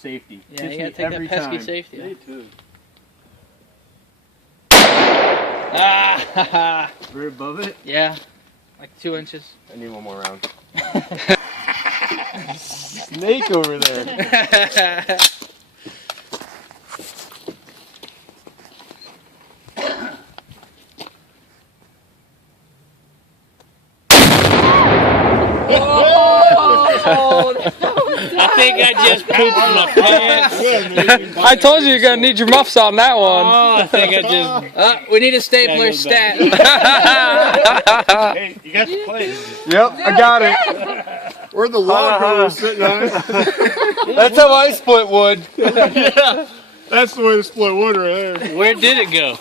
safety. Yeah, you gotta take that pesky safety. Me too. Ah! Right above it? Yeah, like 2 inches. I need one more round. Snake over there. I think I just pooped my pants. I told you you're gonna need your muffs on that one. Oh, I think I just. We need a stapler stat. Hey, you got the plate. Yep, I got it. Where the log roller sitting on it. That's how I split wood. Yeah, that's the way to split wood right there. Where did it go?